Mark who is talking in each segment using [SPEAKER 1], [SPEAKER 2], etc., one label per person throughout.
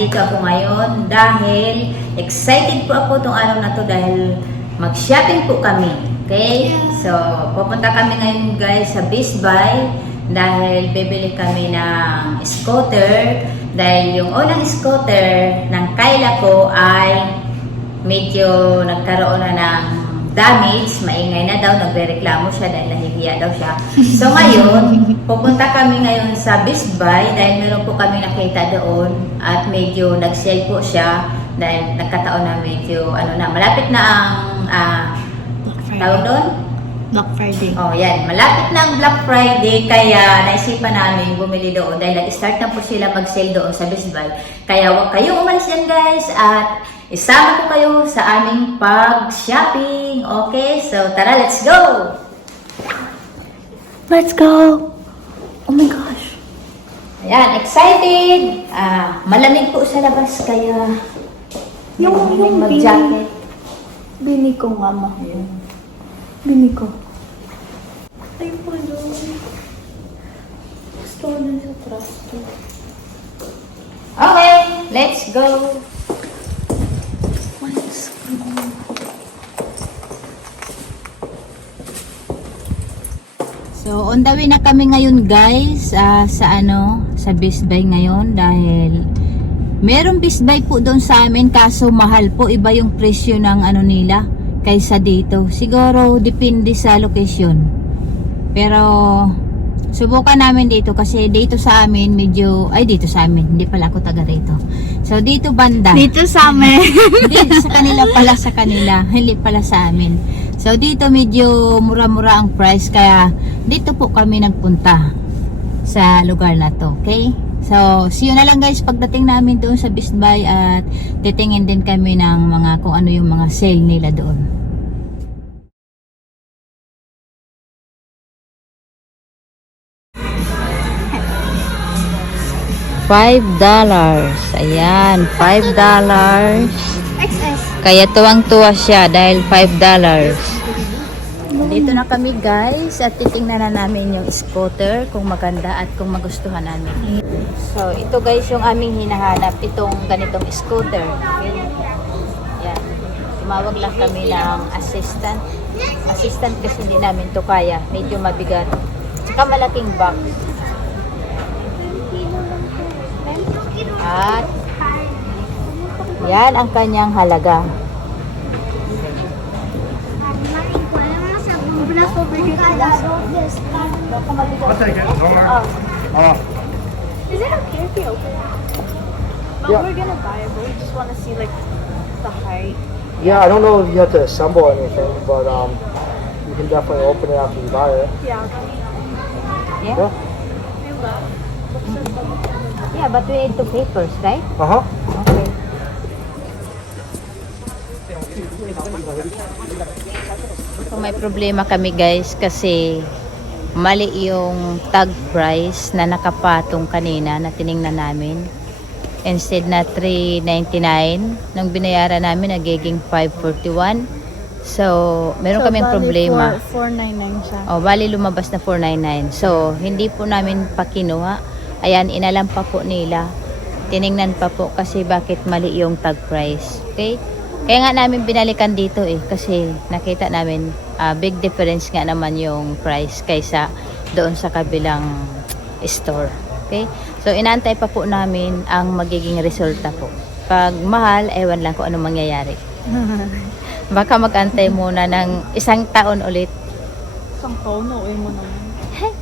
[SPEAKER 1] Dito ako ngayon dahil excited po ako tong araw na to dahil mag-shopping po kami. Okay? So, pupunta kami ngayon guys sa Best Buy dahil bibili kami ng scooter dahil yung unang scooter ng Kayla ko ay medyo nagkaroon na ng damage, maingay na daw, nagre-reklamo siya dahil nahihiya daw siya. So ngayon, pupunta kami ngayon sa Best Buy dahil meron po kami nakita doon at medyo nag-sale po siya dahil nagkataon na medyo ano na, malapit na ang
[SPEAKER 2] Black
[SPEAKER 1] tawag doon?
[SPEAKER 2] Black Friday.
[SPEAKER 1] Oh, yan. Malapit na ang Black Friday kaya naisipan namin bumili doon dahil nag-start na po sila mag-sale doon sa Best Buy. Kaya huwag kayong umalis yan guys at isama ko kayo sa aming pag-shopping. Okay? So tara, let's go!
[SPEAKER 2] Let's go! Oh my gosh.
[SPEAKER 1] Ayan, excited! Ah, malamig po sa labas kaya
[SPEAKER 2] Yung, yung bini,
[SPEAKER 1] mag-jacket.
[SPEAKER 2] bini ko nga ma.
[SPEAKER 1] Ayan.
[SPEAKER 2] Bini ko. Ay, pala. Gusto ko dun sa trust
[SPEAKER 1] Okay, let's go!
[SPEAKER 2] Let's go.
[SPEAKER 1] So, on the way na kami ngayon guys ah, sa ano, sa Best Buy ngayon dahil merong Best Buy po doon sa amin kaso mahal po iba yung presyo ng ano nila kaysa dito. Siguro depende sa location. Pero subukan namin dito kasi dito sa amin medyo ay dito sa amin, hindi pala ako taga rito. So dito banda.
[SPEAKER 2] Dito sa amin.
[SPEAKER 1] Hindi, sa kanila pala sa kanila, hindi pala sa amin. So dito medyo mura-mura ang price kaya dito po kami nagpunta sa lugar na to, okay? So, see you na lang guys pagdating namin doon sa Best Buy at titingin din kami ng mga kung ano yung mga sale nila doon. Five dollars. Ayan, five dollars.
[SPEAKER 2] XS.
[SPEAKER 1] Kaya tuwang-tuwa siya dahil 5 dollars. Dito na kami guys at titingnan na namin yung scooter kung maganda at kung magustuhan namin. So ito guys yung aming hinahanap, itong ganitong scooter. Yan. Tumawag lang kami ng assistant. Assistant kasi hindi namin to kaya. Medyo mabigat. Tsaka malaking box. At yan ang kanyang halaga.
[SPEAKER 2] Is it okay if we open it? But
[SPEAKER 3] Yeah.
[SPEAKER 2] we're gonna buy it, but we just want to see like the height.
[SPEAKER 3] Yeah, I don't know if you have to assemble anything, but um, you can definitely open it after you buy it.
[SPEAKER 2] Yeah.
[SPEAKER 1] Yeah?
[SPEAKER 3] Yeah.
[SPEAKER 1] Yeah, but we need to pay first, right?
[SPEAKER 3] Uh huh.
[SPEAKER 1] Okay. So may problema kami guys kasi mali yung tag price na nakapatong kanina na tiningnan namin. Instead na 3.99, nung binayaran namin nagiging 5.41. So, meron kaming problema.
[SPEAKER 2] 499 siya.
[SPEAKER 1] O, bali lumabas na 499. So, hindi po namin pa kinuha. Ayan, inalam pa po nila. Tiningnan pa po kasi bakit mali yung tag price. Okay? Kaya nga namin binalikan dito eh. Kasi nakita namin ah, big difference nga naman yung price kaysa doon sa kabilang store. Okay? So, inantay pa po namin ang magiging resulta po. Pag mahal, ewan lang kung ano mangyayari. Baka mag-antay muna ng isang taon ulit
[SPEAKER 2] Isang taon, no? mo naman.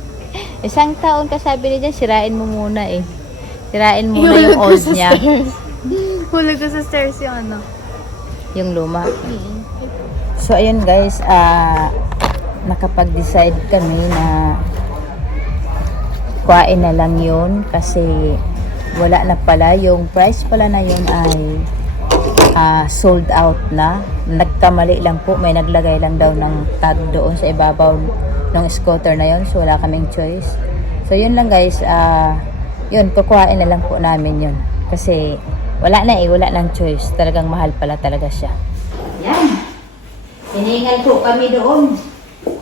[SPEAKER 1] Isang taon ka sabi niya, sirain mo muna eh. Sirain muna yung old niya,
[SPEAKER 2] Huli ko sa stairs yung ano.
[SPEAKER 1] Yung luma. So ayun guys, ah nakapag-decide kami na kuhain na lang yun kasi wala na pala. Yung price pala na yun ay ah, sold out na. Nagkamali lang po, may naglagay lang daw ng tag doon sa ibabaw ng scooter na yun. So wala kaming choice. So yun lang guys, ah yun, kukuhain na lang po namin yun. Kasi wala na eh, wala nang choice. Talagang mahal pala talaga siya. Yan. Hiningal po kami doon.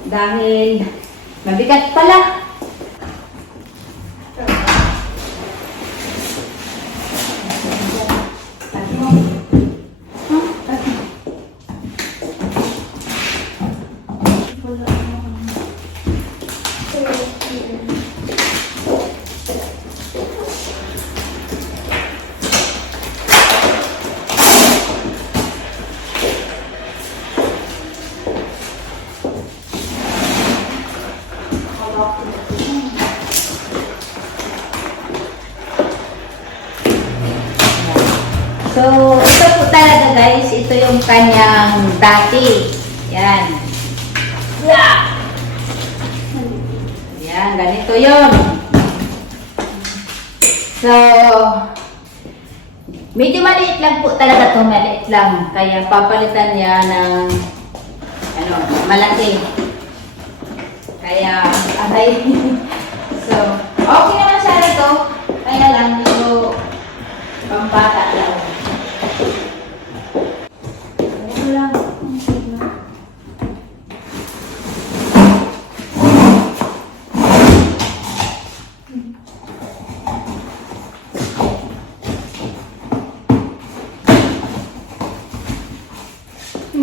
[SPEAKER 1] Dahil mabigat pala. So, ito po talaga guys, ito yung kanyang dati. Yan. Yan, ganito yon. So, medyo maliit lang po talaga to, maliit lang. Kaya papalitan niya ng ano, malaki. Kaya, aray. so, okay naman siya ito. Kaya lang, medyo pambata lang.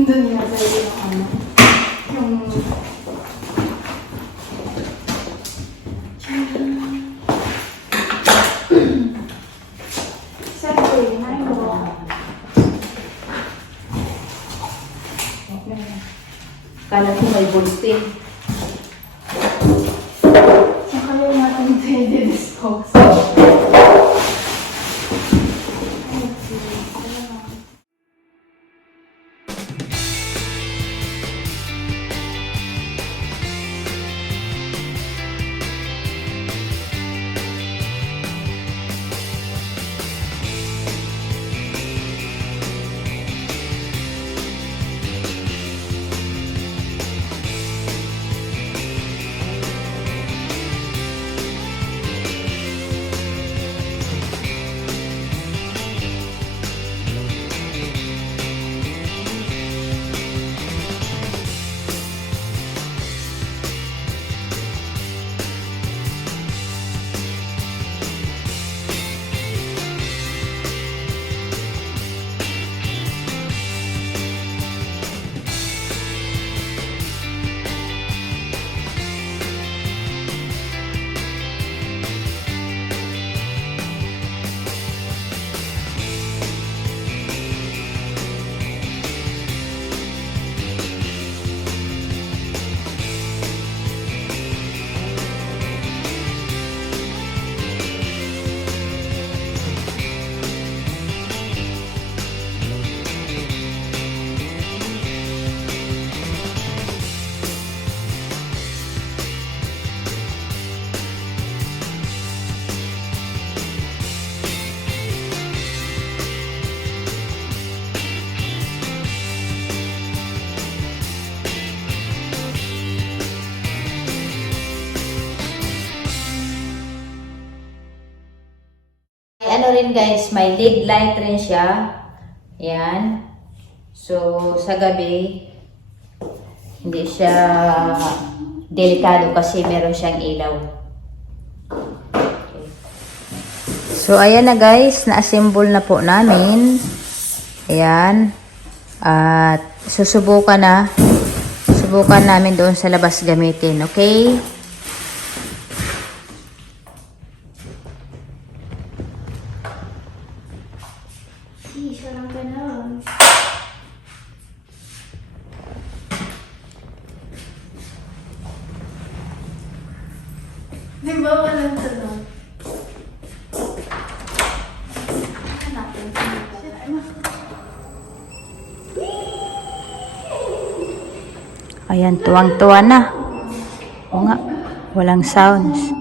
[SPEAKER 2] Doon niya pwede yung ano. Yung... Siyempre, ay mo.
[SPEAKER 1] Kala ko may bulting.
[SPEAKER 2] Sa kaya natin ito i-dispose.
[SPEAKER 1] Rin guys, may lead light rin siya. Yan. So, sa gabi, hindi siya delikado kasi meron siyang ilaw. So, ayan na guys, na-assemble na po namin. Ayan. At susubukan na. Subukan namin doon sa labas gamitin, okay?
[SPEAKER 2] Isa lang ka na. Di ba walang tanong? Hanapin ko.
[SPEAKER 1] Ayan, tuwang-tuwa na. O nga, walang sounds.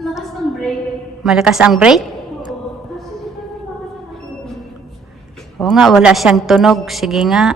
[SPEAKER 2] Lakas ng break.
[SPEAKER 1] Malakas ang brake? Oo nga, wala siyang tunog. Sige nga.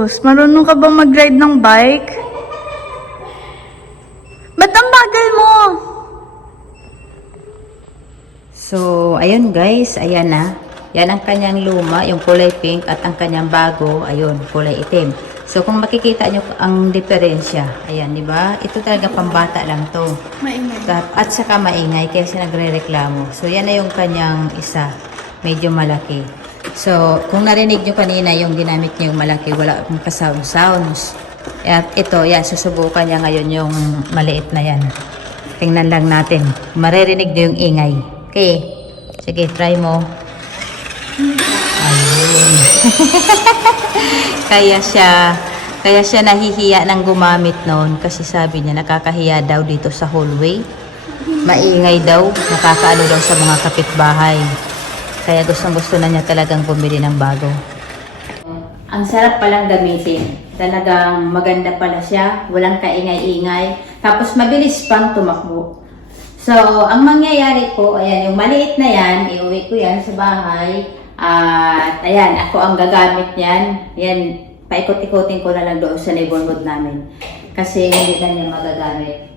[SPEAKER 4] Sus, marunong ka ba mag-ride ng bike? Ba't ang bagal mo?
[SPEAKER 1] So, ayun guys, ayan na. Yan ang kanyang luma, yung kulay pink at ang kanyang bago, ayun, kulay itim. So, kung makikita nyo ang diferensya, ayan, di ba? Ito talaga pambata lang to.
[SPEAKER 4] Maingay.
[SPEAKER 1] At saka maingay, kaya siya nagre-reklamo. So, yan na yung kanyang isa. Medyo malaki. So, kung narinig nyo kanina yung ginamit niya yung malaki, wala akong ka-sound sounds. At ito, yan, susubukan niya ngayon yung maliit na yan. Tingnan lang natin. Maririnig nyo yung ingay. Okay. Sige, try mo. Ayun. kaya siya, kaya siya nahihiya ng gumamit noon kasi sabi niya nakakahiya daw dito sa hallway. Maingay daw, nakakaano daw sa mga kapitbahay. Kaya gustong gusto na niya talagang bumili ng bago. Ang sarap palang gamitin. Talagang maganda pala siya. Walang kaingay-ingay. Tapos mabilis pang tumakbo. So, ang mangyayari po, ayan, yung maliit na yan, iuwi ko yan sa bahay. At, ayan, ako ang gagamit niyan. Yan, paikot-ikotin ko na lang doon sa neighborhood namin. Kasi hindi na niya magagamit.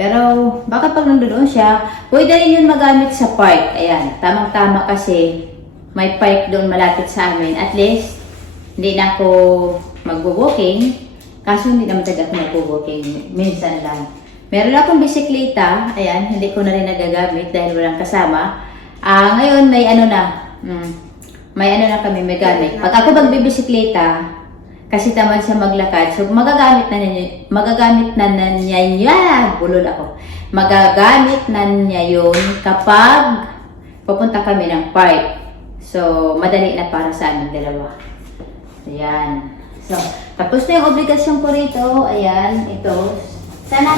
[SPEAKER 1] Pero, baka pag nandoon siya, pwede rin yun magamit sa park. Ayan, tamang-tama kasi may park doon malapit sa amin. At least, hindi na ako magwo-walking. Kaso hindi naman talaga ako magwo-walking. Minsan lang. Meron akong bisikleta. Ayan, hindi ko na rin nagagamit dahil walang kasama. Ah, ngayon may ano na. mm, may ano na kami, may gamit. Pag ako magbibisikleta, kasi tamad siya maglakad. So, magagamit na niya, magagamit na, na niya, yeah, bulol ako. Magagamit na niya yun kapag pupunta kami ng park. So, madali na para sa amin dalawa. Ayan. So, tapos na yung obligasyon ko rito. Ayan, ito. Sana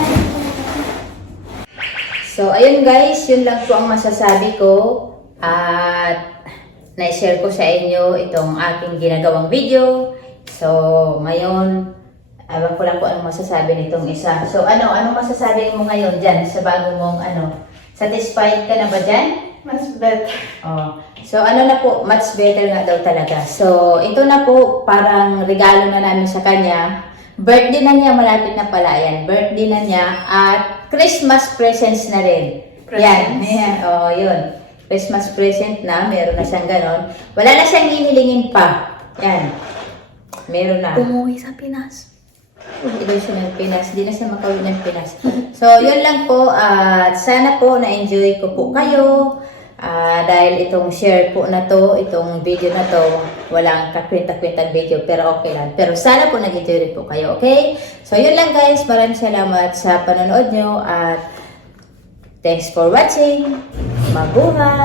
[SPEAKER 1] So, ayun guys, yun lang po ang masasabi ko. At na-share ko sa inyo itong aking ginagawang video. So, ngayon, alam ko lang po anong masasabi nitong isa. So, ano, anong masasabi mo ngayon dyan sa bago mong ano? Satisfied ka na ba dyan?
[SPEAKER 4] Mas better.
[SPEAKER 1] Oh. So ano na po, much better nga daw talaga. So ito na po, parang regalo na namin sa kanya. Birthday na niya, malapit na pala yan. Birthday na niya at Christmas presents na rin. Yan,
[SPEAKER 4] Presents.
[SPEAKER 1] yan, oh, yun. Christmas present na, meron na siyang ganon. Wala na siyang hinilingin pa. Yan. Meron na.
[SPEAKER 4] Umuwi sa Pinas.
[SPEAKER 1] Iba siya ng Pinas. Di na siya makauwi ng Pinas. So, yun lang po. At sana po na-enjoy ko po kayo. Ah, dahil itong share po na to, itong video na to, walang kakwenta-kwentang video, pero okay lang. Pero sana po nag-enjoy rin po kayo, okay? So, yun lang guys. Maraming salamat sa panonood nyo at thanks for watching. Mabuhay!